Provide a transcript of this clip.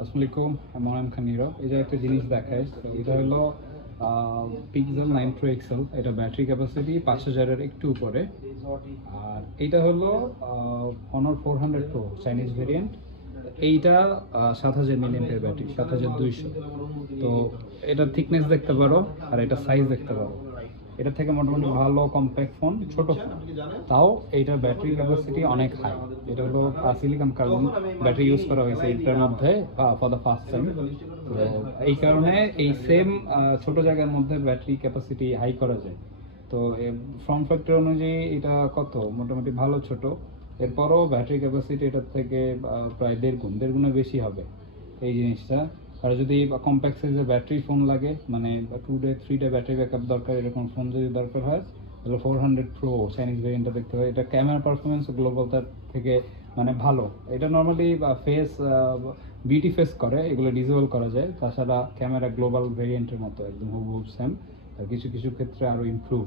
আসসালামু আলাইকুম, আমি মনাম খান নীরব। এই যে একটা জিনিস দেখায়, তো এটা হলো পিক্সেল 9 Pro XL। এটা ব্যাটারি ক্যাপাসিটি 5000-এর একটু উপরে। আর এটা হলো Honor 400 Pro চাইনিজ ভেরিয়েন্ট। এইটা 7000 মিলিঅ্যাম্পিয়ার ব্যাটারি, 7200। তো এটা থিকনেস দেখতে পারো আর এটা সাইজ দেখতে পারো। এটা থেকে মোটামুটি ভালো কম্প্যাক্ট ফোন, ছোট ফোন, তাও এইটার ব্যাটারি ক্যাপাসিটি অনেক হাই। এটা হলো সিলিকন কার্বন ব্যাটারি ইউজ করা হয়েছে এটার মধ্যে ফর দ্য ফার্স্ট টাইম। তো এই কারণে এই সেম ছোট জায়গার মধ্যে ব্যাটারি ক্যাপাসিটি হাই করা যায়। তো ফর্ম ফ্যাক্টর অনুযায়ী এটা কত মোটামুটি ভালো ছোট, এরপরও ব্যাটারি ক্যাপাসিটি এটার থেকে প্রায় দেড় গুণে বেশি হবে এই জিনিসটা। আর যদি কম্প্যাক্ট সাইজের ব্যাটারি ফোন লাগে, মানে 2 ডে 3 ডে ব্যাটারি ব্যাকআপ দরকার, এরকম ফোন যদি দরকার হয় তাহলে 400 Pro চাইনিজ ভেরিয়েন্টটা দেখতে হবে। এটা ক্যামেরা পারফরমেন্স গ্লোবাল তার থেকে মানে ভালো। এটা নর্মালি ফেস বিউটি ফেস করে, এগুলো ডিজেবল করা যায়। তাছাড়া ক্যামেরা গ্লোবাল ভেরিয়েন্টের মতো একদম হুবহু সেম, আর কিছু কিছু ক্ষেত্রে আরও ইমপ্রুভ।